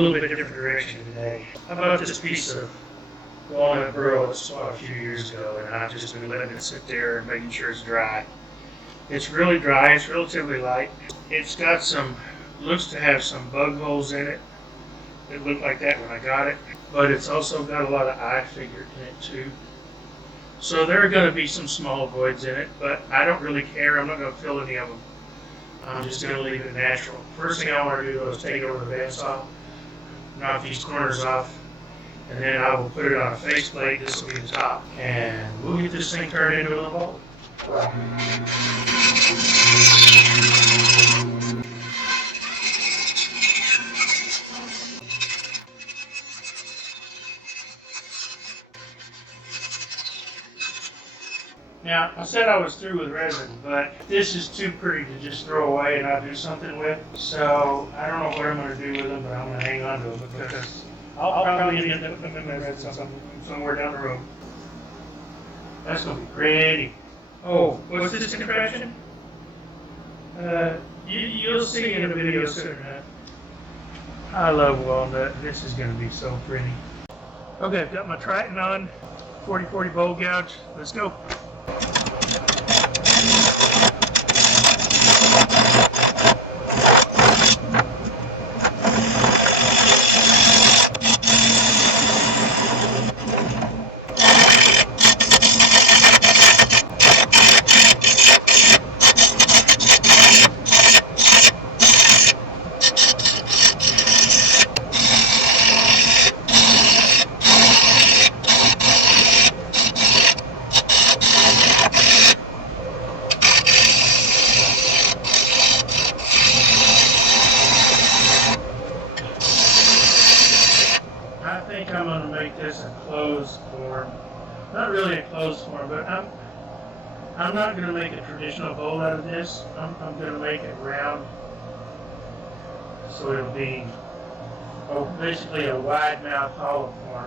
little bit different direction today. I bought this piece of Walnut Burl, it's a few years ago, and I've just been letting it sit there and making sure it's dry. It's really dry, it's relatively light. It's got some, looks to have some bug holes in it. It looked like that when I got it, but it's also got a lot of eye figure in it too. So there are going to be some small voids in it, but I don't really care. I'm not going to fill any of them. I'm just going to leave it natural. First thing I want to do is take it over the bandsaw, knock these corners off, and then I will put it on a faceplate. This will be the top, and we'll get this thing turned into a bowl. Now, I said I was through with resin, but this is too pretty to just throw away and not do something with. So I don't know what I'm going to do with them, but I'm going to hang on to them because I'll probably end up putting them in resin somewhere down the road. That's going to be pretty. Oh, what's this contraption? You'll see in the video soon. I love walnut. This is going to be so pretty. Okay, I've got my Triton on, 40-40 bowl gouge. Let's go. I'm going to make this a closed form. Not really a closed form, but I'm not going to make a traditional bowl out of this. I'm going to make it round. So it'll be basically a wide mouth hollow form.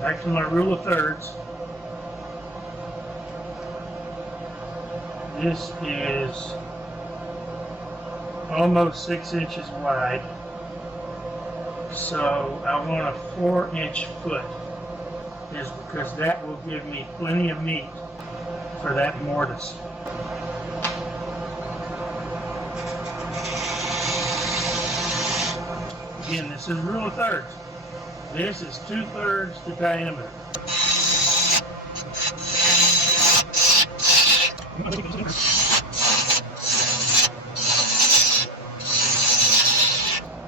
Back to my rule of thirds. This is almost 6 inches wide, so I want a 4-inch foot, is because that will give me plenty of meat for that mortise. Again, this is rule of thirds. This is 2/3 the diameter.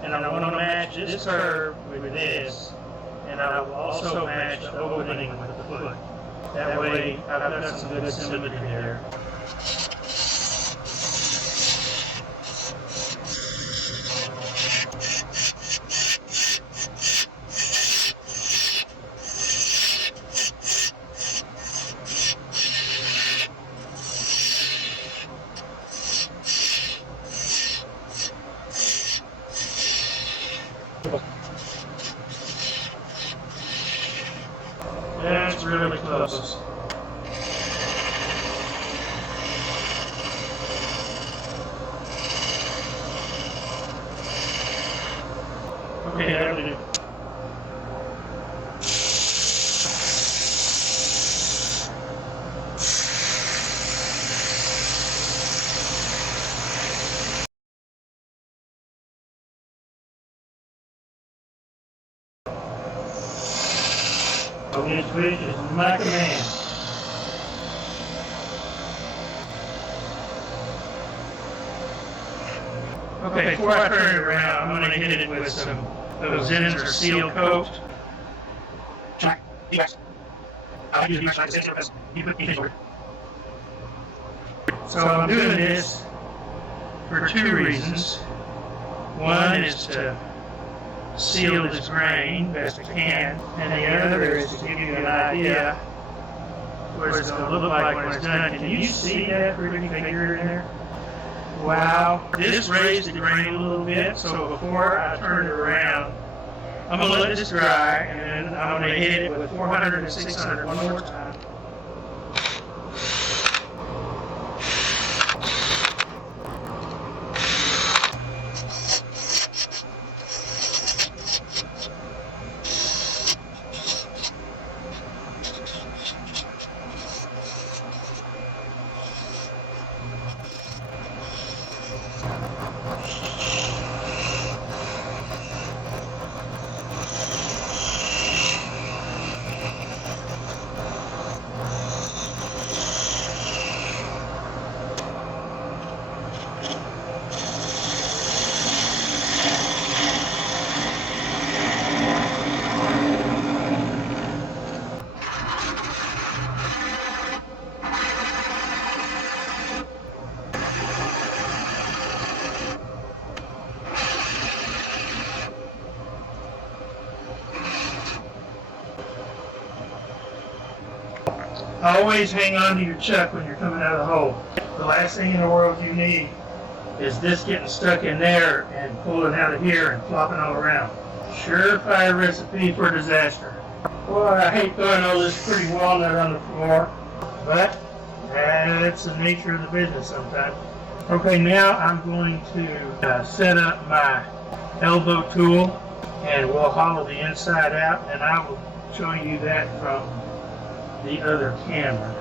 And I want to match this curve with this, and I will also match the opening with the foot. That way I've got some good symmetry there. That's really close. Okay, that'll do. Which is my command. Okay, before I turn it around, I'm going to hit it with some of those Zinners or seal coat. So I'm doing this for 2 reasons. One is to seal this grain best I can, and the other is to give you an idea what it's going to look like when it's done. Can you see that pretty figure in there? Wow. This raised the grain a little bit, so before I turn it around, I'm going to let this dry, and then I'm going to hit it with 400 and 600 one more time. Always hang on to your chuck when you're coming out of the hole. The last thing in the world you need is this getting stuck in there and pulling out of here and flopping all around. Surefire recipe for disaster. Boy, I hate throwing all this pretty walnut on the floor, but that's the nature of the business sometimes. Okay, now I'm going to set up my elbow tool, and we'll hollow the inside out, and I will show you that from the other camera.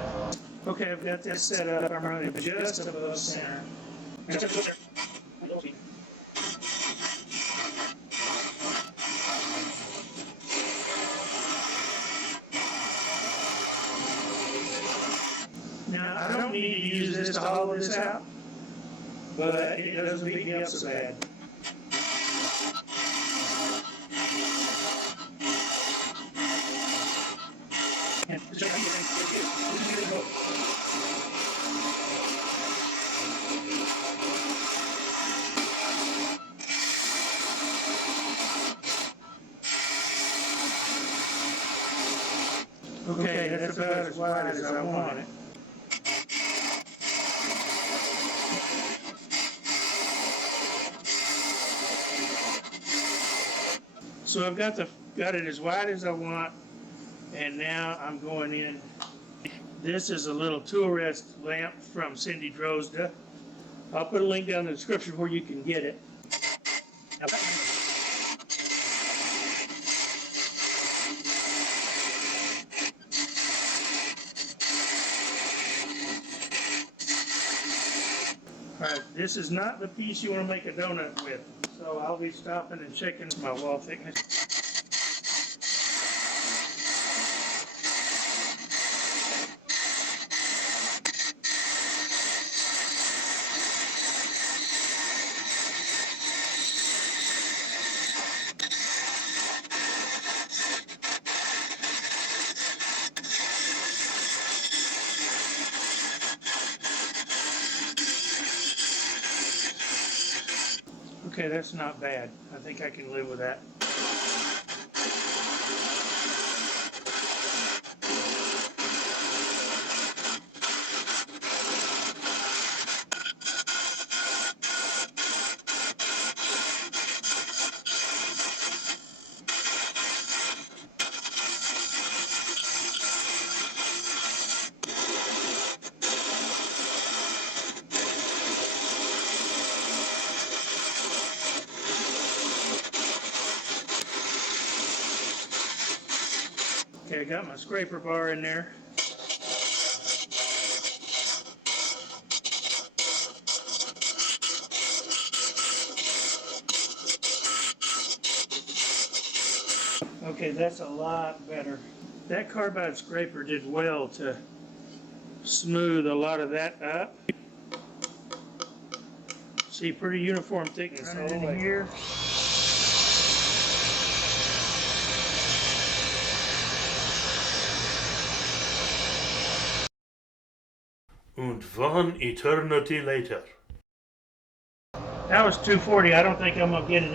Okay, I've got this set up. I'm running just above center. Now, I don't need to use this to hollow this out, but it doesn't beat me up so bad. Okay, that's about as wide as I want it. So I've got it as wide as I want, and now I'm going in. This is a little tool rest lamp from Cindy Drozda. I'll put a link down in the description where you can get it. Alright, this is not the piece you want to make a donut with, so I'll be stopping and checking my wall thickness. Okay, that's not bad. I think I can live with that. Okay, I got my scraper bar in there. Okay, that's a lot better. That carbide scraper did well to smooth a lot of that up. See, pretty uniform thickness all the way here. And 1 eternity later. That was 240. I don't think I'm gonna get it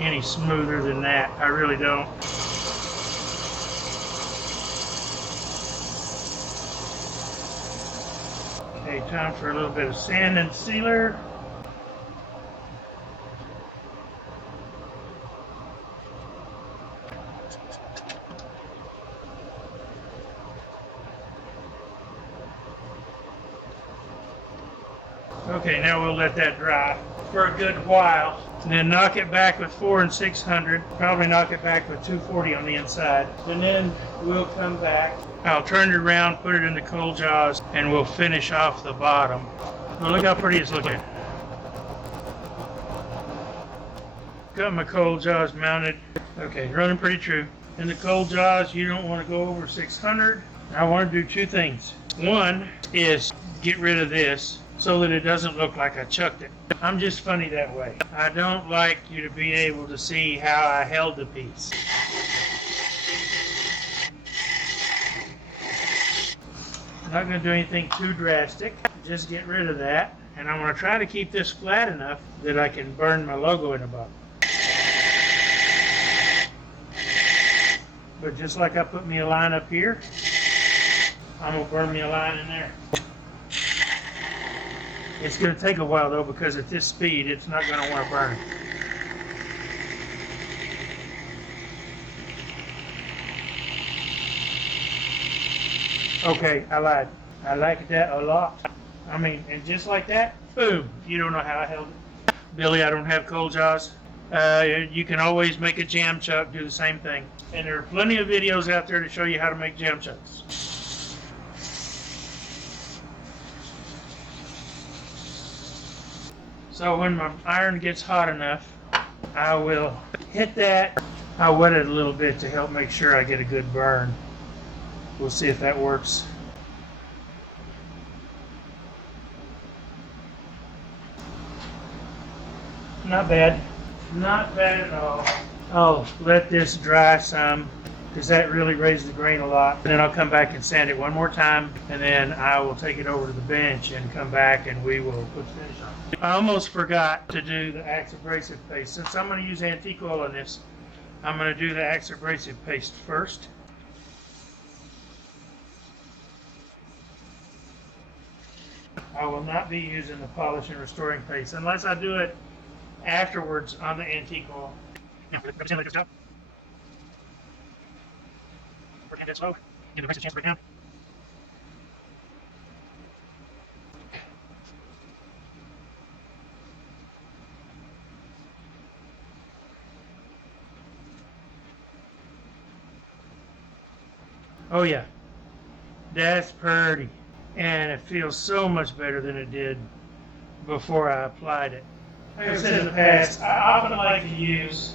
any smoother than that. I really don't. Okay, time for a little bit of sand and sealer. Okay, now we'll let that dry for a good while. And then knock it back with 4 and 600. Probably knock it back with 240 on the inside. And then we'll come back. I'll turn it around, put it in the cold jaws, and we'll finish off the bottom. Well, look how pretty it's looking. Got my cold jaws mounted. Okay, running pretty true. In the cold jaws, you don't want to go over 600. I want to do two things. One is get rid of this so that it doesn't look like I chucked it. I'm just funny that way. I don't like you to be able to see how I held the piece. I'm not going to do anything too drastic. Just get rid of that. And I'm going to try to keep this flat enough that I can burn my logo in the bottom. But just like I put me a line up here, I'm going to burn me a line in there. It's going to take a while though, because at this speed it's not going to want to burn. Okay, I lied. I like that a lot. I mean, and just like that, boom, you don't know how I held it. Billy, I don't have cold jaws. You can always make a jam chuck, do the same thing. And there are plenty of videos out there to show you how to make jam chucks. So when my iron gets hot enough, I will hit that. I'll wet it a little bit to help make sure I get a good burn. We'll see if that works. Not bad. Not bad at all. I'll let this dry some because that really raised the grain a lot. And then I'll come back and sand it one more time, and then I will take it over to the bench and come back and we will put the finish on. I almost forgot to do the Axe Abrasive paste. Since I'm going to use antique oil on this, I'm going to do the Axe Abrasive paste first. I will not be using the polish and restoring paste unless I do it afterwards on the antique oil. Yeah, represent like this job. Work hand dead slow. Give the rest a chance to break down. Oh yeah, that's pretty. And it feels so much better than it did before I applied it. Like I've said in the past, I often like to use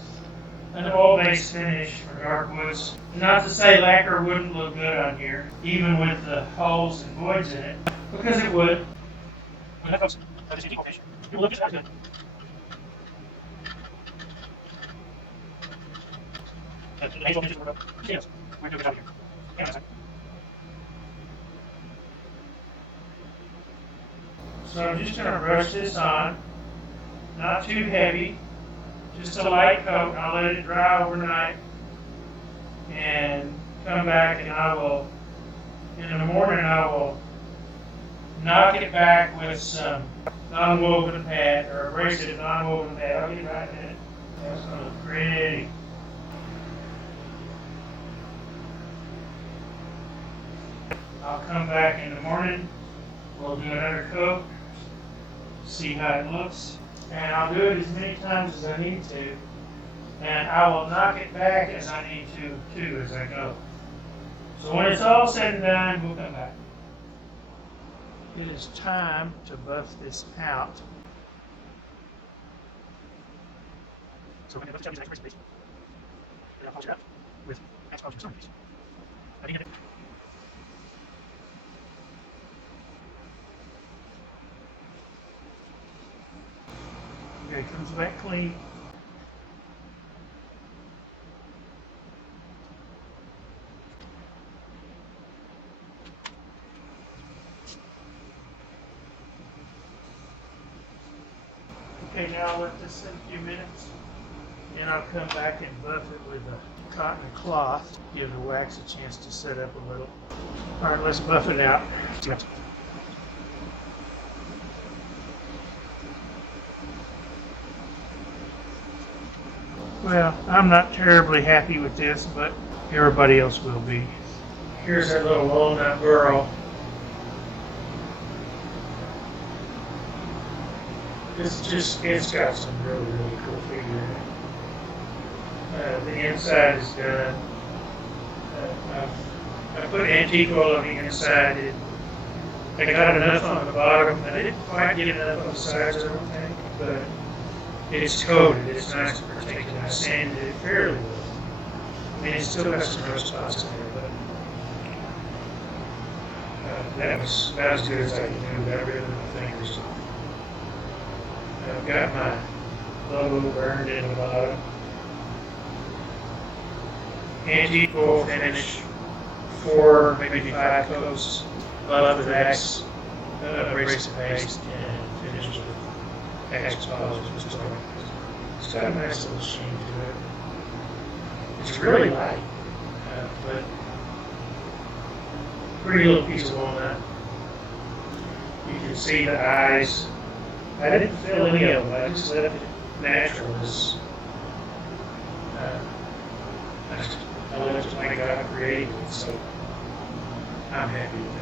an oil-based finish for dark woods. Not to say lacquer wouldn't look good on here, even with the holes and voids in it, because it would. So I'm just going to brush this on, not too heavy, just a light coat. I'll let it dry overnight and come back, and I will, in the morning, I will knock it back with some non-woven pad or abrasive non-woven pad. I'll get right in it. That's going to look pretty. I'll come back in the morning. We'll do another coat, see how it looks, and I'll do it as many times as I need to, and I will knock it back as I need to too as I go. So when it's all said and done, we'll come back. It is time to buff this out. So we're going to buff this out with and I'll polish it up with max polish and stone piece. I think it. Okay, it comes back clean. Okay, now I'll let this sit a few minutes, and I'll come back and buff it with a cotton cloth, give the wax a chance to set up a little. All right, let's buff it out. Well, I'm not terribly happy with this, but everybody else will be. Here's that little Walnut Burl. It's got some really, really cool figure in it. The inside is done. I put antique oil on the inside. I got enough on the bottom. I didn't quite get enough on the sides, I don't think, but it's coated. It's nice and protected. I sanded it fairly well. I mean, it's still got some rough spots in there, but that was as good as I could do without ripping my fingers off. I've got my logo burned in the bottom. Antique oil finish, 4, maybe 5 coats. Love with X, abrasive paste, and finished with X polishers. It's got a nice little sheen to it. It's really light, but pretty little piece of walnut. You can see the eyes. I didn't fill any of them. I just left it natural. I left it like God created it, so I'm happy with that.